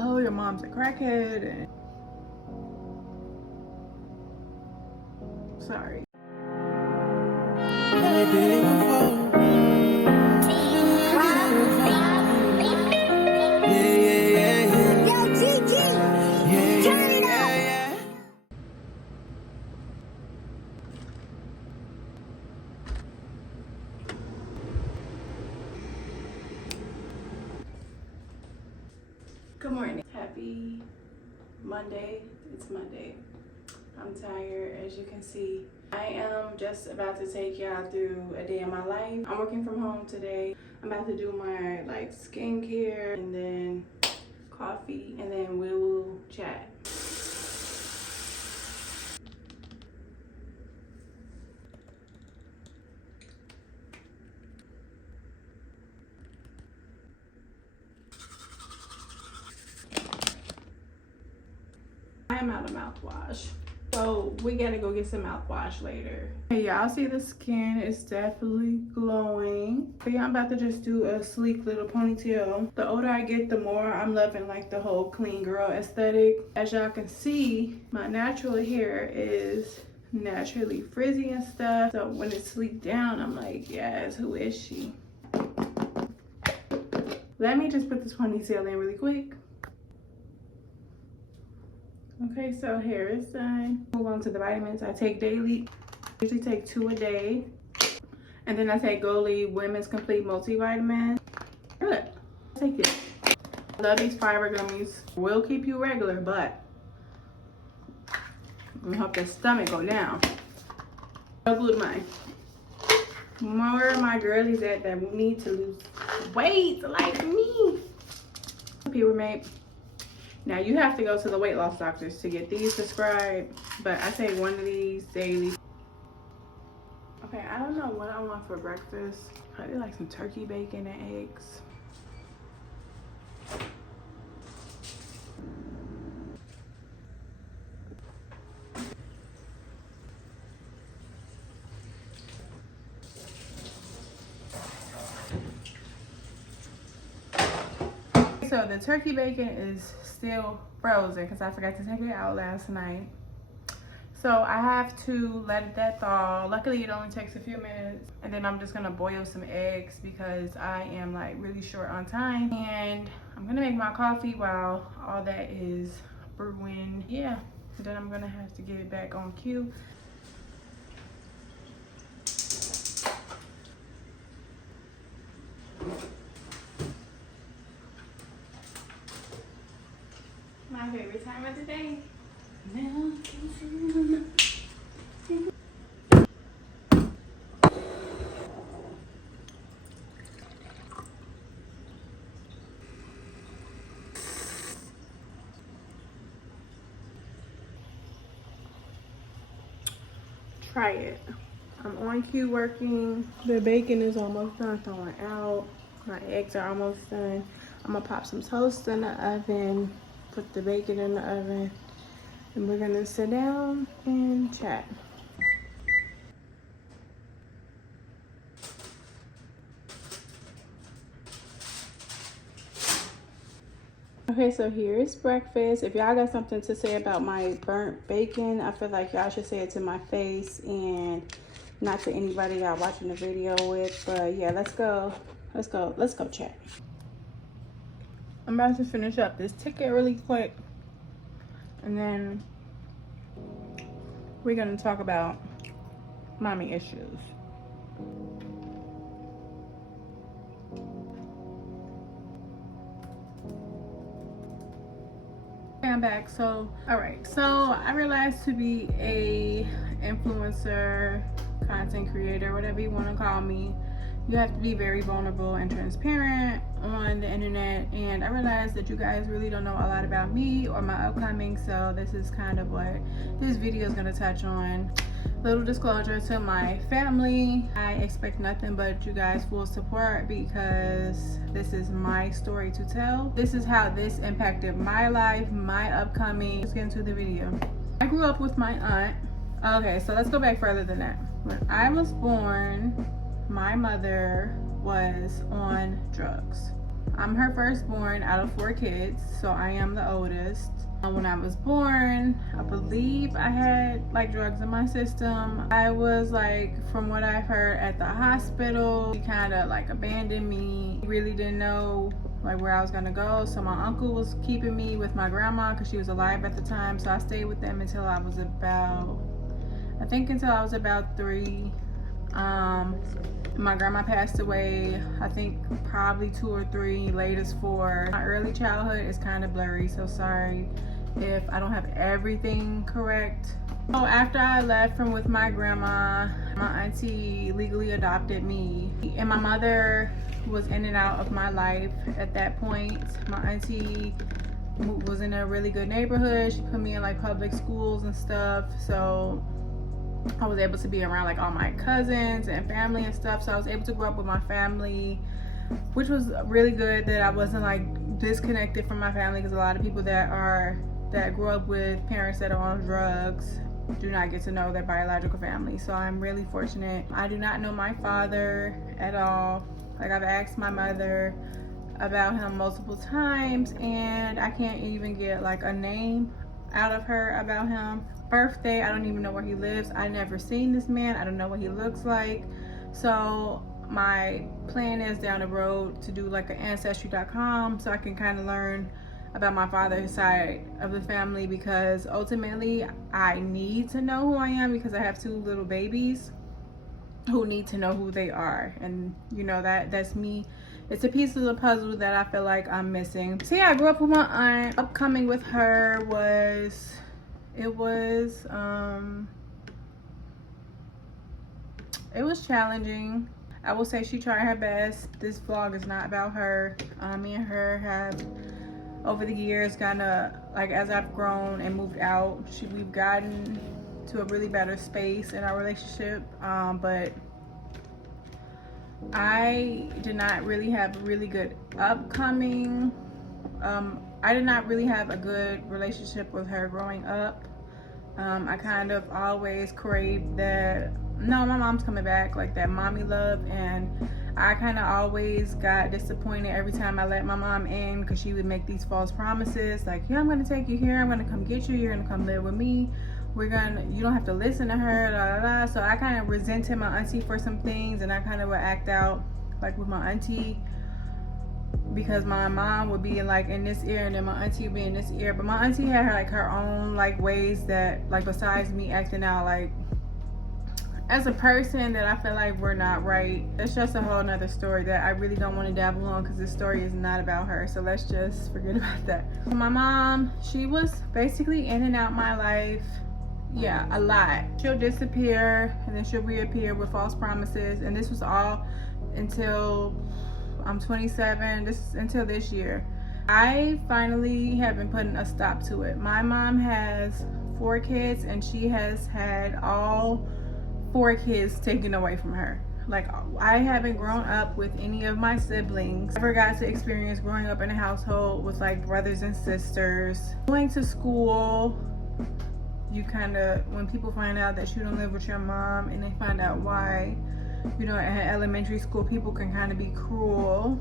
oh, your mom's a crackhead. And sorry. Good morning. Happy Monday. It's Monday. I'm tired, as you can see. I am just about to take y'all through a day in my life. I'm working from home today. I'm about to do my skincare and then coffee, and then we will chat. I am out of mouthwash, so we gotta go get some mouthwash later. Hey, y'all see the skin is definitely glowing. But yeah, I'm about to just do a sleek little ponytail. The older I get, the more I'm loving like the whole clean girl aesthetic. As y'all can see, my natural hair is naturally frizzy and stuff, so when it's sleeked down, I'm like, yes, who is she? Let me just put this ponytail in really quick. Okay, so hair is done. Move on to the vitamins I take daily. I usually take 2 a day. And then I take Goli Women's Complete Multivitamin. Good. Take it. I love these fiber gummies. Will keep you regular, but I hope the stomach go down. No glutamine. More of my girlies that need to lose weight like me. People mate. Now you have to go to the weight loss doctors to get these prescribed, but I take 1 of these daily. Okay, I don't know what I want for breakfast. Probably like some turkey bacon and eggs. So the turkey bacon is still frozen because I forgot to take it out last night. So I have to let that thaw. Luckily it only takes a few minutes. And then I'm just gonna boil some eggs because I am like really short on time. And I'm gonna make my coffee while all that is brewing. Yeah, and then I'm gonna have to get it back on cue. My favorite time of the day. Try it. I'm on cue working. The bacon is almost done thawing out. My eggs are almost done. I'm gonna pop some toast in the oven, put the bacon in the oven, and we're gonna sit down and chat. Okay, so here's breakfast. If y'all got something to say about my burnt bacon, I feel like y'all should say it to my face and not to anybody y'all watching the video with. But yeah, let's go chat. I'm about to finish up this ticket really quick, and then we're gonna talk about mommy issues. I'm back. So all right, so I realized to be a influencer, content creator, whatever you want to call me, you have to be very vulnerable and transparent on the internet. And I realized that you guys really don't know a lot about me or my upcoming, so this is kind of what this video is going to touch on. Little disclosure to my family, I expect nothing but you guys full support because this is my story to tell. This is how this impacted my life, my upcoming. Let's get into the video. I grew up with my aunt. Okay, so let's go back further than that. When I was born, my mother was on drugs. I'm her firstborn out of 4 kids, so I am the oldest. When I was born, I believe I had like drugs in my system. I was like, from what I've heard, at the hospital. She kind of like abandoned me. Really didn't know like where I was gonna go, so my uncle was keeping me with my grandma because she was alive at the time. So I stayed with them until I was about, I think until I was about 3. My grandma passed away, I think probably 2 or 3, latest 4. My early childhood is kind of blurry, so sorry if I don't have everything correct. So after I left from with my grandma, my auntie legally adopted me, and my mother was in and out of my life at that point. My auntie was in a really good neighborhood. She put me in like public schools and stuff, so I was able to be around like all my cousins and family and stuff. So I was able to grow up with my family, which was really good, that I wasn't like disconnected from my family, because a lot of people that grew up with parents that are on drugs do not get to know their biological family. So I'm really fortunate. I do not know my father at all. Like, I've asked my mother about him multiple times, and I can't even get like a name out of her about him. Birthday, I don't even know where he lives. I never seen this man. I don't know what he looks like. So my plan is down the road to do like an ancestry.com, so I can kind of learn about my father's side of the family, because ultimately I need to know who I am, because I have 2 little babies who need to know who they are. And you know, that's me. It's a piece of the puzzle that I feel like I'm missing. So yeah, I grew up with my aunt. Upcoming with her was, it was challenging. I will say she tried her best. This vlog is not about her. Me and her have, over the years, kind of like, as I've grown and moved out, we've gotten to a really better space in our relationship. But I did not really have a really good upcoming. I did not really have a good relationship with her growing up. I kind of always craved that, no, my mom's coming back, like that mommy love, and I kind of always got disappointed every time I let my mom in, because she would make these false promises like, yeah, I'm gonna take you here, I'm gonna come get you, you're gonna come live with me, you don't have to listen to her, la la la. So I kind of resented my auntie for some things, and I kind of would act out like with my auntie, because my mom would be like in this ear and then my auntie would be in this ear. But my auntie had her own like ways that, like, besides me acting out like as a person, that I feel like we're not right. It's just a whole nother story that I really don't want to dabble on, because this story is not about her, so let's just forget about that. My mom, she was basically in and out my life, yeah, a lot. She'll disappear and then she'll reappear with false promises, and this was all until I'm 27. This is until this year. I finally have been putting a stop to it. My mom has 4 kids, and she has had all 4 kids taken away from her. Like, I haven't grown up with any of my siblings. I never got to experience growing up in a household with like brothers and sisters. Going to school, you kind of, when people find out that you don't live with your mom and they find out why, you know, at elementary school, people can kind of be cruel.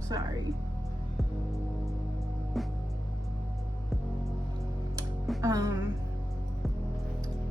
Sorry.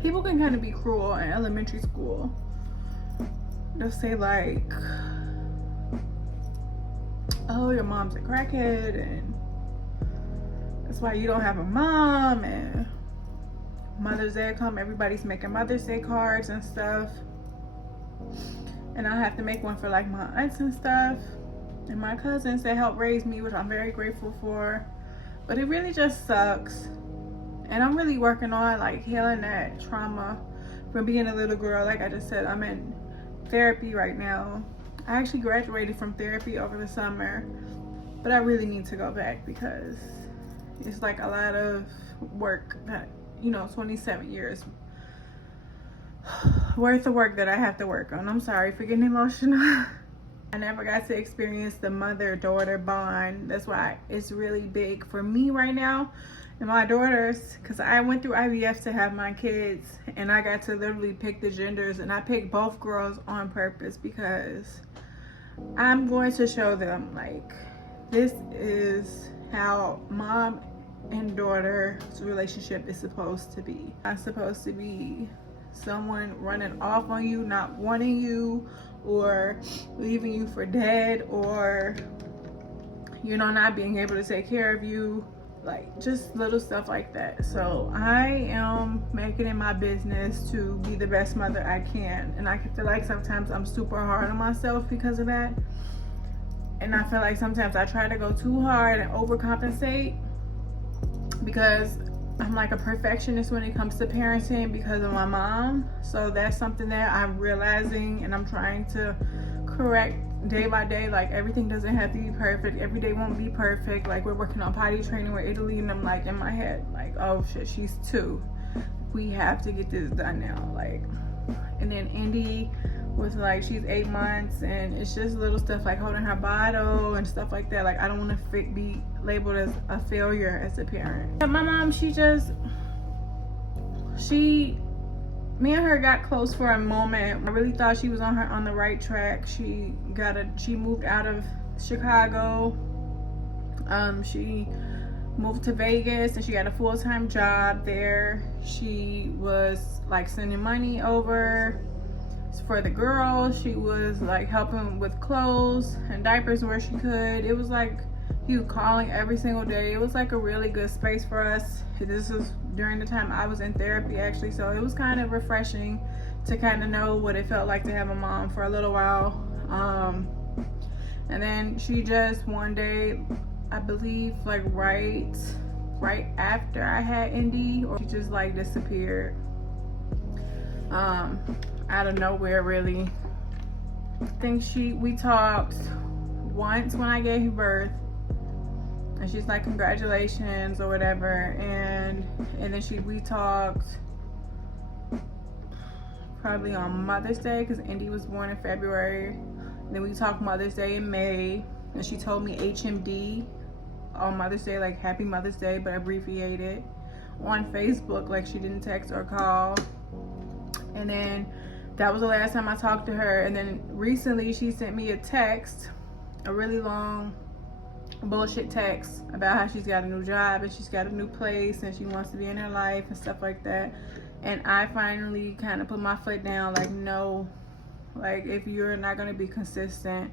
People can kind of be cruel in elementary school. They'll say like, oh, your mom's a crackhead and that's why you don't have a mom, and Mother's Day come, everybody's making Mother's Day cards and stuff, and I have to make one for like my aunts and stuff and my cousins that helped raise me, which I'm very grateful for. But it really just sucks, and I'm really working on like healing that trauma from being a little girl. Like I just said, I'm in therapy right now. I actually graduated from therapy over the summer, but I really need to go back because it's like a lot of work that, you know, 27 years worth of work that I have to work on. I'm sorry for getting emotional. I never got to experience the mother-daughter bond. That's why it's really big for me right now. And my daughters, because I went through IVF to have my kids, and I got to literally pick the genders, and I picked both girls on purpose because I'm going to show them, like, this is how mom and daughter's relationship is supposed to be. Not supposed to be someone running off on you, not wanting you, or leaving you for dead, or, you know, not being able to take care of you. Like, just little stuff like that. So I am making it my business to be the best mother I can, and I feel like sometimes I'm super hard on myself because of that. And I feel like sometimes I try to go too hard and overcompensate because I'm like a perfectionist when it comes to parenting because of my mom. So that's something that I'm realizing and I'm trying to correct day by day. Like, everything doesn't have to be perfect. Every day won't be perfect. Like, we're working on potty training with Italy, and I'm like in my head, like, oh shit, she's 2. We have to get this done now. Like, and then Indy was like, she's 8 months, and it's just little stuff like holding her bottle and stuff like that. Like, I don't want to be labeled as a failure as a parent. But my mom, me and her got close for a moment. I really thought she was on the right track. She moved out of Chicago. She moved to Vegas, and she got a full-time job there. She was like sending money over for the girls. She was like helping with clothes and diapers where she could. It was like he was calling every single day. It was like a really good space for us. This was during the time I was in therapy, actually, so it was kind of refreshing to kind of know what it felt like to have a mom for a little while. And then she just one day, I believe like right after I had Indy, or she just like disappeared out of nowhere, really. I think we talked once when I gave birth, and she's like, congratulations or whatever, and then we talked probably on Mother's Day, because Indy was born in February. And then we talked Mother's Day in May, and she told me HMD on Mother's Day, like Happy Mother's Day, but abbreviated, on Facebook. Like, she didn't text or call. And then that was the last time I talked to her. And then recently she sent me a text, a really long bullshit text about how she's got a new job and she's got a new place and she wants to be in her life and stuff like that. And I finally kind of put my foot down, like, no, like, if you're not going to be consistent,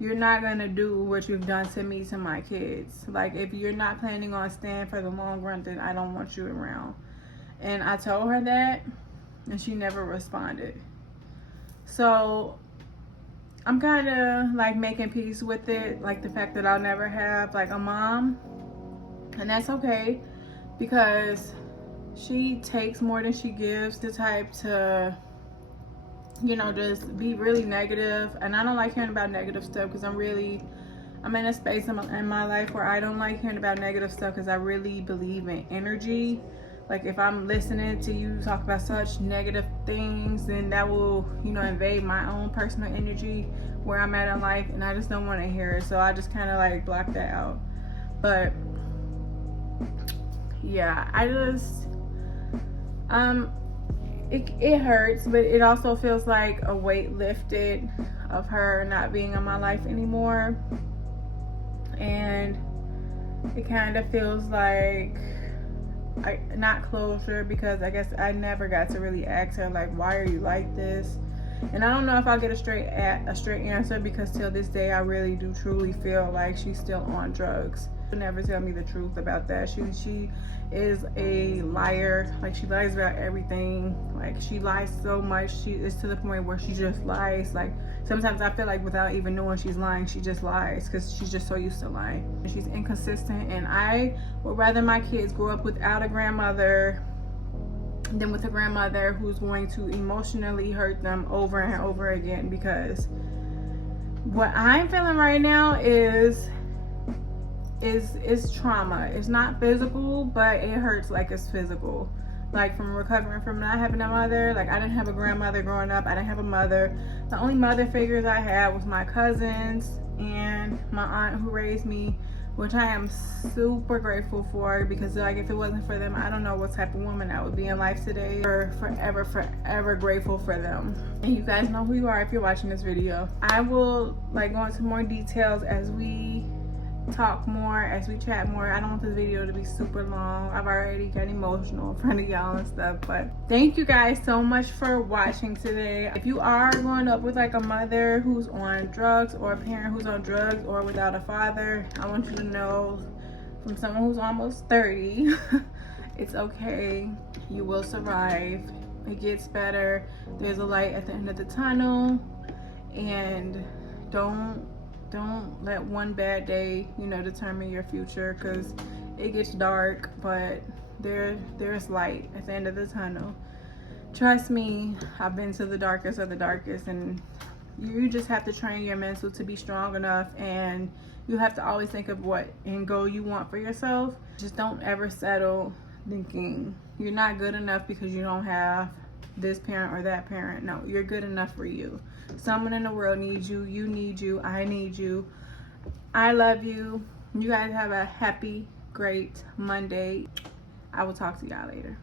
you're not going to do what you've done to me, to my kids. Like, if you're not planning on staying for the long run, then I don't want you around. And I told her that, and she never responded. So I'm kind of like making peace with it, like the fact that I'll never have like a mom, and that's okay, because she takes more than she gives. The type to, you know, just be really negative. And I don't like hearing about negative stuff, because I'm in a space in my life where I don't like hearing about negative stuff, because I really believe in energy. Like, if I'm listening to you talk about such negative things, then that will, you know, invade my own personal energy where I'm at in life, and I just don't want to hear it. So I just kind of like block that out. But yeah, I just it hurts, but it also feels like a weight lifted of her not being in my life anymore. And it kind of feels like not closure, because I guess I never got to really ask her, like, why are you like this? And I don't know if I'll get a straight answer, because till this day I really do truly feel like she's still on drugs. She'll never tell me the truth about that. She is a liar. Like, she lies about everything. Like, she lies so much, it's to the point where she just lies. Like, sometimes I feel like without even knowing she's lying, she just lies, because she's just so used to lying. She's inconsistent, and I would rather my kids grow up without a grandmother than with a grandmother who's going to emotionally hurt them over and over again. Because what I'm feeling right now is trauma. It's not physical, but it hurts like it's physical. Like, from recovering from not having a mother. Like, I didn't have a grandmother growing up. I didn't have a mother. The only mother figures I had was my cousins and my aunt who raised me. which I am super grateful for, because like if it wasn't for them, I don't know what type of woman I would be in life today. Or forever grateful for them. And you guys know who you are if you're watching this video. I will like go into more details as we talk more, as we chat more. I don't want this video to be super long. I've already got emotional in front of y'all and stuff, but thank you guys so much for watching today. If you are growing up with like a mother who's on drugs, or a parent who's on drugs, or without a father, I want you to know, from someone who's almost 30, it's okay. You will survive. It gets better. There's a light at the end of the tunnel, and don't let one bad day, you know, determine your future, because it gets dark, but there's light at the end of the tunnel. Trust me, I've been to the darkest of the darkest, and you just have to train your mental to be strong enough, and you have to always think of what end goal you want for yourself. Just don't ever settle thinking you're not good enough because you don't have this parent or that parent. No, you're good enough for you. Someone in the world needs you. You need you. I need you. I love you. You guys have a happy, great Monday. I will talk to y'all later.